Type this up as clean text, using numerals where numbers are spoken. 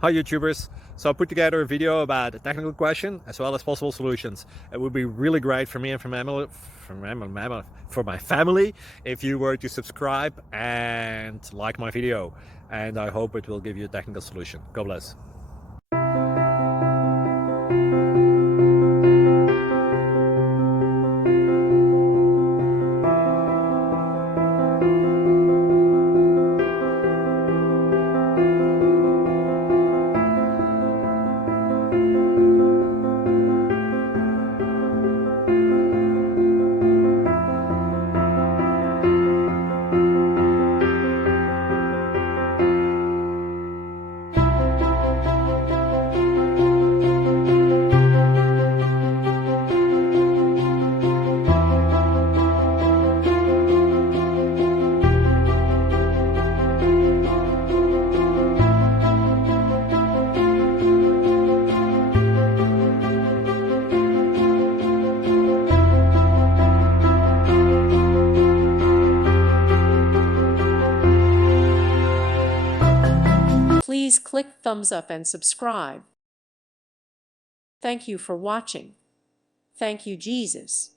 Hi YouTubers. So I put together a video about a technical question as well as possible solutions. It would be really great for me and for my family if you were to subscribe and like my video. And I hope it will give you a technical solution. God bless. Please click thumbs up and subscribe. Thank you for watching. Thank you, Jesus.